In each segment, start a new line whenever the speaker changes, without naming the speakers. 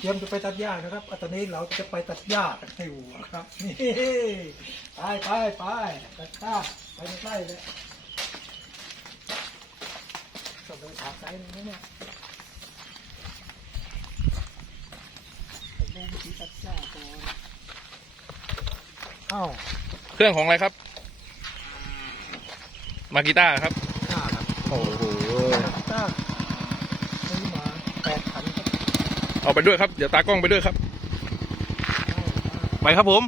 เตรียมจะไปตัดหญ้านะครับอะตอนนี้เราจะไปตัดหญ้ากันให้วัวครับนี่ไปไปไปตัดหญ้าไปใกล้ๆเลยต้องไปถากไกลหนึงนะเนี่ยไปดูวิธีตัดหญ้าก่อนอ้าว
เครื่องของอะไรครับ มากีต้าครับ
หญ้าครับ
โอ้โห
ตัดหญ้าซื้อมาแปดพันครับ
เอาไปด้วยครับ เดี๋ยวตากล้องไปด้วยครับ ไปครับผม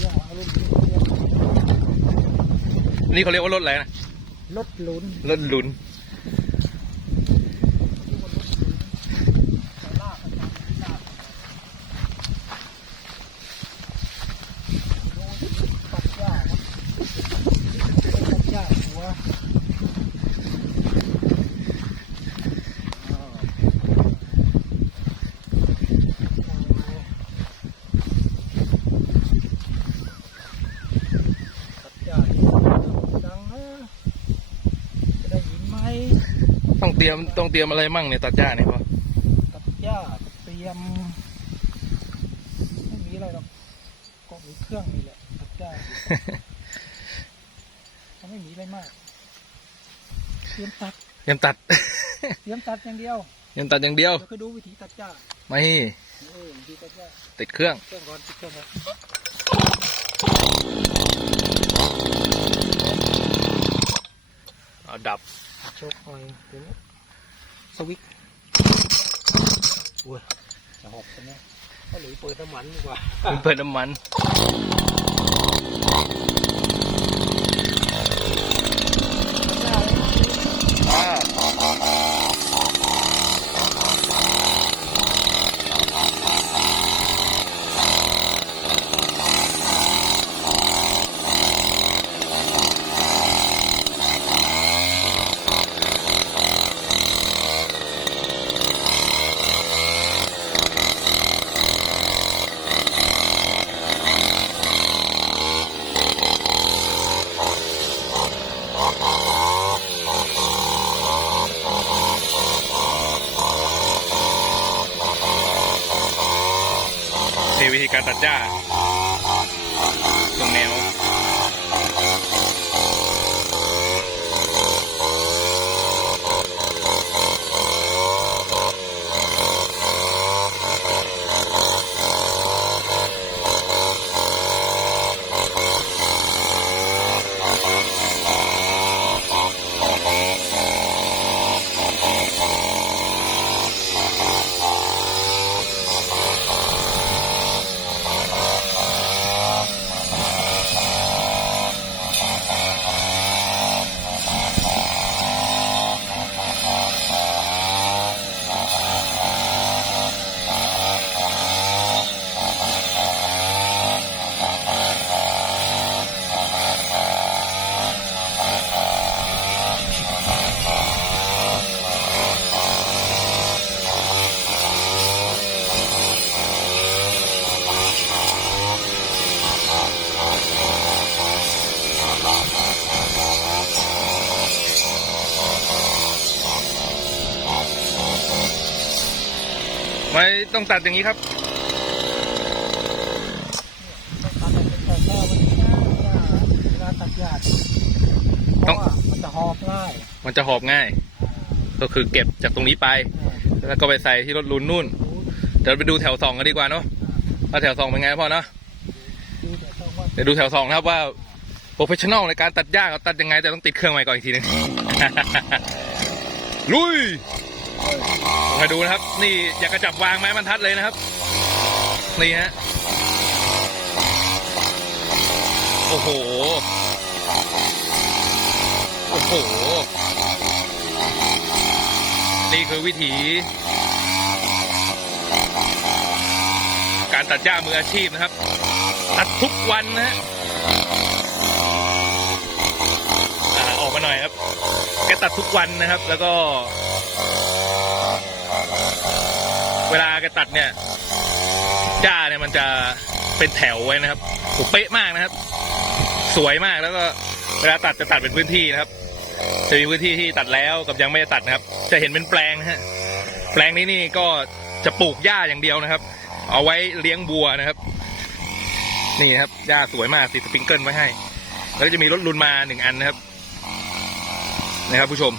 หญ้าเอารถหลุนเรียก
นี่เขาเรียกว่ารถอะไรนะ
รถหลุน
รถหลุน
แต่ลากกันมาลากดูตัดหญ้าครับตัดหญ้าหัวอ้าวตัดหญ้าดังนะจะได้ยินไหม
ต้องเตรียมต้องเตรียมอะไรมั่งเนี่ยตัดหญ้าเนี่ยพ่อ
ตัดหญ้าเตรียมไม่มีอะไรหรอกก็มีเครื่องนี่แหละตัดหญ้ามันไม่มีอะไรมากเตรียมตัด
เตรียมตัด
เตรียมตัดอย่างเดียว
เตรียมตัดอย่างเดียว
เดี๋ยวคือดูวิธีตัดหญ้า
ไม่
เออวิธีตัดหญ้า
ติดเครื่อง
เครื่องก่อนติดเครื่องก่อน
เอาดับ
โชคหน่อยเดี๋ยวนี้สวิตช์โอ้ยจะหกกันนะก็หรือเปิดน้ำมันดีกว่า
เปิดน้ำมัน วิธีการตัดหญ้า ไมต้องตัดอย่างนี้ครับ
ตัดเป็นแต่แค่วันนี้นะเวลาตัดหญ้าเพ
ต้อง
ราะว่ามันจะหอบง่าย
มันจะหอบง่าย ก็คือเก็บจากตรงนี้ไป แล้วก็ไปใส่ที่รถลุนนู่น เดี๋ยวไปดูแถวสองกันดีกว่าเนาะว่าแถวสองเป็นไงพ่อเนาะ
ดูแต่ต้องว่า
เดี๋ยวดูแถวสองนะครับว่าโปรเฟชชั่นอลในการตัดหญ้าเขาตัดยังไงแต่ต้องติดเครื่องใหม่ก่อนอีกทีหนึง ลุย มาดูนะครับ นี่อยากกระจับวางไม้บรรทัดเลยนะครับ นี่ฮะ โอ้โห โอ้โห นี่คือวิถี การตัดหญ้ามืออาชีพนะครับ ตัดทุกวันนะฮะอ่าออกมาหน่อยครับ แกตัดทุกวันนะครับ แล้วก็ เวลาแกตัดเนี่ยหญ้าเนี่ยมันจะเป็นแถวไว้นะครับโอ้เป๊ะมากนะครับ สวยมากแล้วก็เวลาตัดจะตัดเป็นพื้นที่นะครับ จะมีพื้นที่ที่ตัดแล้วกับยังไม่ได้ตัดนะครับ จะเห็นเป็นแปลงนะฮะแปลงนี้นี่ก็จะปลูกหญ้าอย่างเดียวนะครับ เอาไว้เลี้ยงบัวนะครับ นี่นะครับหญ้าสวยมากติดสปริงเกิลไว้ให้ แล้วก็จะมีรถลุนมาหนึ่งอันนะครับ นะครับผู้ชม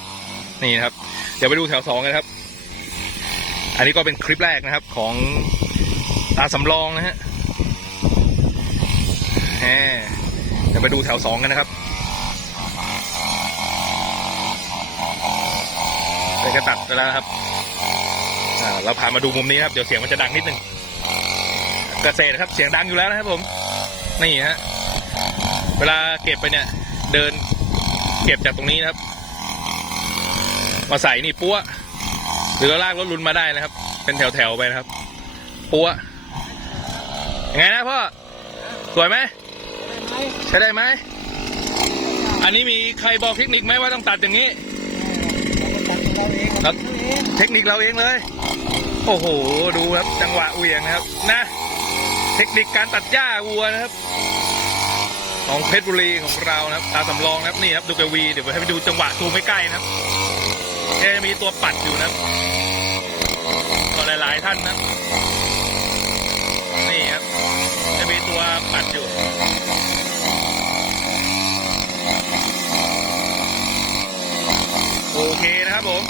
นี่นะครับ เดี๋ยวไปดูแถวสองกันครับ อันนี้ก็เป็นคลิปแรกนะครับของตาสำรองนะฮะแหมเดี๋ยวไปดูแถวสองกันนะครับไปกระตัดไปแล้วครับอ่าเราพามาดูมุมนี้ครับ เดี๋ยวเสียงมันจะดังนิดนึงเกษตรครับ เสียงดังอยู่แล้วนะครับผม นี่ฮะ เวลาเก็บไปเนี่ย เดินเก็บจากตรงนี้นะครับ มาใส่นี่ปั้ว หรือเราลากรถลุนมาได้นะครับ เป็นแถวๆไปนะครับ ปัวยังไงนะพ่อ สวยไหมใช้ได้ไหม อันนี้มีใครบอกเทคนิคไหมว่าต้องตัดอย่างนี้
เราเอง
ครับเทคนิคเราเองเลย โอ้โห ดูครับ จังหวะเวียงนะครับ นะ เทคนิคการตัดหญ้าวัวนะครับ ของเพชรบุรีของเรานะครับ ตาสำรองนะครับ นี่ครับ ดูกวี เดี๋ยวให้ไปดูจังหวะซูมใกล้ๆนะครับ จะมีตัวปัดอยู่นะก็หลายๆท่านนะนี่ครับ จะมีตัวปัดอยู่โอเคนะครับผม